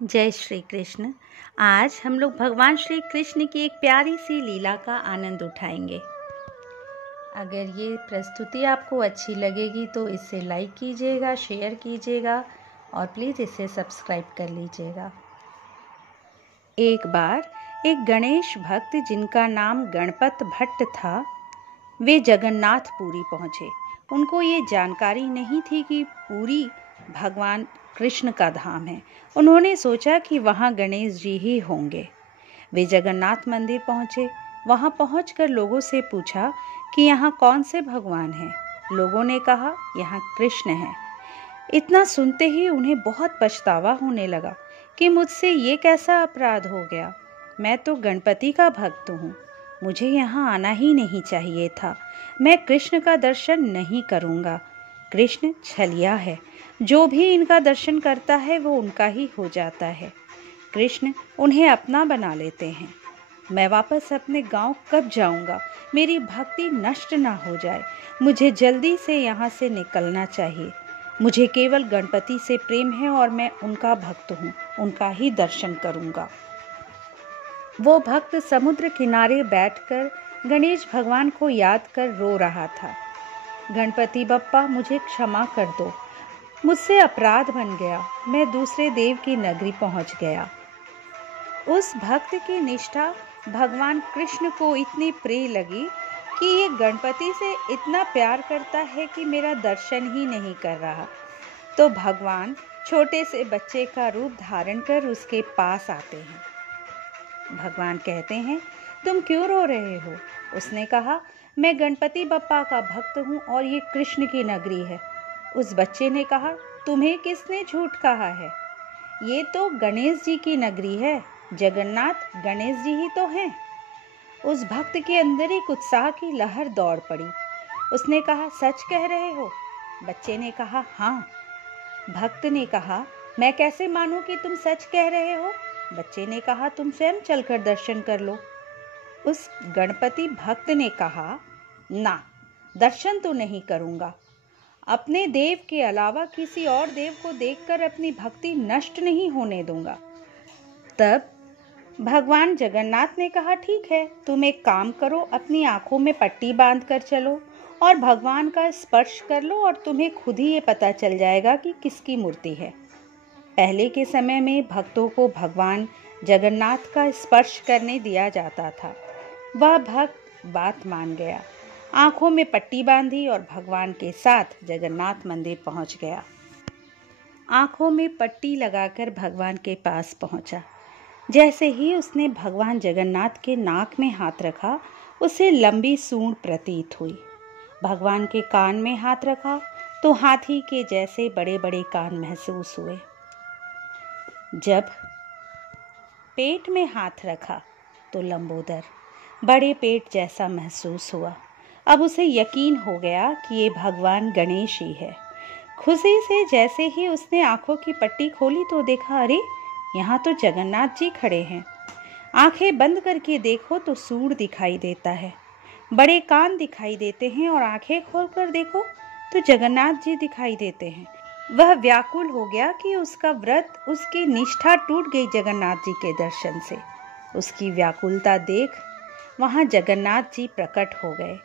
जय श्री कृष्ण। आज हम लोग भगवान श्री कृष्ण की एक प्यारी सी लीला का आनंद उठाएंगे। अगर ये प्रस्तुति आपको अच्छी लगेगी तो इसे लाइक कीजिएगा, शेयर कीजिएगा और प्लीज़ इसे सब्सक्राइब कर लीजिएगा। एक बार एक गणेश भक्त जिनका नाम गणपत भट्ट था, वे जगन्नाथपुरी पहुँचे। उनको ये जानकारी नहीं थी कि पुरी भगवान कृष्ण का धाम है। उन्होंने सोचा कि वहाँ गणेश जी ही होंगे। वे जगन्नाथ मंदिर पहुँचे। वहाँ पहुँचकर लोगों से पूछा कि यहाँ कौन से भगवान हैं। लोगों ने कहा यहाँ कृष्ण हैं। इतना सुनते ही उन्हें बहुत पछतावा होने लगा कि मुझसे ये कैसा अपराध हो गया। मैं तो गणपति का भक्त हूँ, मुझे यहाँ आना ही नहीं चाहिए था। मैं कृष्ण का दर्शन नहीं करूँगा। कृष्ण छलिया है, जो भी इनका दर्शन करता है वो उनका ही हो जाता है। कृष्ण उन्हें अपना बना लेते हैं। मैं वापस अपने गांव कब जाऊंगा? मेरी भक्ति नष्ट ना हो जाए। मुझे जल्दी से यहाँ से निकलना चाहिए। मुझे केवल गणपति से प्रेम है और मैं उनका भक्त हूँ, उनका ही दर्शन करूँगा। वो भक्त समुद्र किनारे बैठकर गणेश भगवान को याद कर रो रहा था। गणपति बप्पा, मुझे क्षमा कर दो, मुझसे अपराध बन गया। मैं दूसरे देव की नगरी पहुंच गया। उस भक्त की निष्ठा भगवान कृष्ण को इतनी प्रिय लगी कि ये गणपति से इतना प्यार करता है कि मेरा दर्शन ही नहीं कर रहा। तो भगवान छोटे से बच्चे का रूप धारण कर उसके पास आते हैं। भगवान कहते हैं, तुम क्यों रो रहे हो? उसने कहा, मैं गणपति बप्पा का भक्त हूँ और ये कृष्ण की नगरी है। उस बच्चे ने कहा, तुम्हें किसने झूठ कहा है? ये तो गणेश जी की नगरी है। जगन्नाथ गणेश जी ही तो हैं। उस भक्त के अंदर एक उत्साह की लहर दौड़ पड़ी। उसने कहा, सच कह रहे हो? बच्चे ने कहा, हाँ। भक्त ने कहा, मैं कैसे मानूं कि तुम सच कह रहे हो? बच्चे ने कहा, तुम स्वयं चलकर दर्शन कर लो। उस गणपति भक्त ने कहा, ना, दर्शन तो नहीं करूंगा। अपने देव के अलावा किसी और देव को देखकर अपनी भक्ति नष्ट नहीं होने दूंगा। तब भगवान जगन्नाथ ने कहा, ठीक है, तुम एक काम करो, अपनी आंखों में पट्टी बांध कर चलो और भगवान का स्पर्श कर लो और तुम्हें खुद ही ये पता चल जाएगा कि किसकी मूर्ति है। पहले के समय में भक्तों को भगवान जगन्नाथ का स्पर्श करने दिया जाता था। वह भक्त बात मान गया, आंखों में पट्टी बांधी और भगवान के साथ जगन्नाथ मंदिर पहुंच गया। आंखों में पट्टी लगाकर भगवान के पास पहुंचा। जैसे ही उसने भगवान जगन्नाथ के नाक में हाथ रखा, उसे लंबी सूंड प्रतीत हुई। भगवान के कान में हाथ रखा तो हाथी के जैसे बड़े बड़े कान महसूस हुए। जब पेट में हाथ रखा तो लंबोदर, बड़े पेट जैसा महसूस हुआ। अब उसे यकीन हो गया कि ये भगवान गणेश ही है। खुशी से जैसे ही उसने आंखों की पट्टी खोली तो देखा, अरे, यहाँ तो जगन्नाथ जी खड़े हैं। आंखें बंद करके देखो तो सूंड दिखाई देता है, बड़े कान दिखाई देते हैं और आंखें खोलकर देखो तो जगन्नाथ जी दिखाई देते हैं। वह व्याकुल हो गया कि उसका व्रत, उसकी निष्ठा टूट गई जगन्नाथ जी के दर्शन से। उसकी व्याकुलता देख वहाँ जगन्नाथ जी प्रकट हो गए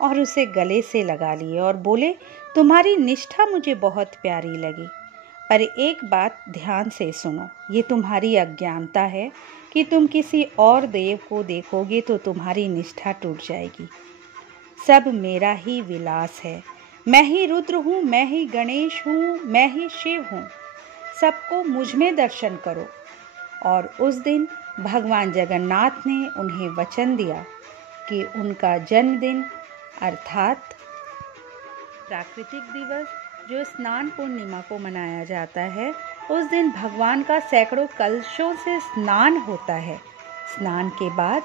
और उसे गले से लगा लिए और बोले, तुम्हारी निष्ठा मुझे बहुत प्यारी लगी, पर एक बात ध्यान से सुनो। ये तुम्हारी अज्ञानता है कि तुम किसी और देव को देखोगे तो तुम्हारी निष्ठा टूट जाएगी। सब मेरा ही विलास है। मैं ही रुद्र हूँ, मैं ही गणेश हूँ, मैं ही शिव हूँ। सबको मुझ में दर्शन करो। और उस दिन भगवान जगन्नाथ ने उन्हें वचन दिया कि उनका जन्मदिन अर्थात प्राकृतिक दिवस, जो स्नान पूर्णिमा को मनाया जाता है, उस दिन भगवान का सैकड़ों कलशों से स्नान होता है। स्नान के बाद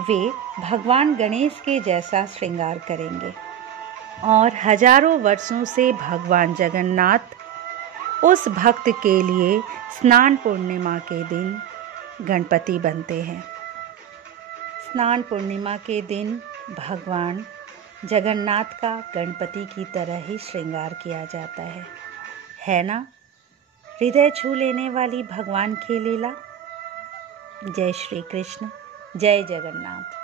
वे भगवान गणेश के जैसा श्रृंगार करेंगे और हजारों वर्षों से भगवान जगन्नाथ उस भक्त के लिए स्नान पूर्णिमा के दिन गणपति बनते हैं। स्नान पूर्णिमा के दिन भगवान जगन्नाथ का गणपति की तरह ही श्रृंगार किया जाता है ना? हृदय छू लेने वाली भगवान की लीला। जय श्री कृष्ण, जय जगन्नाथ।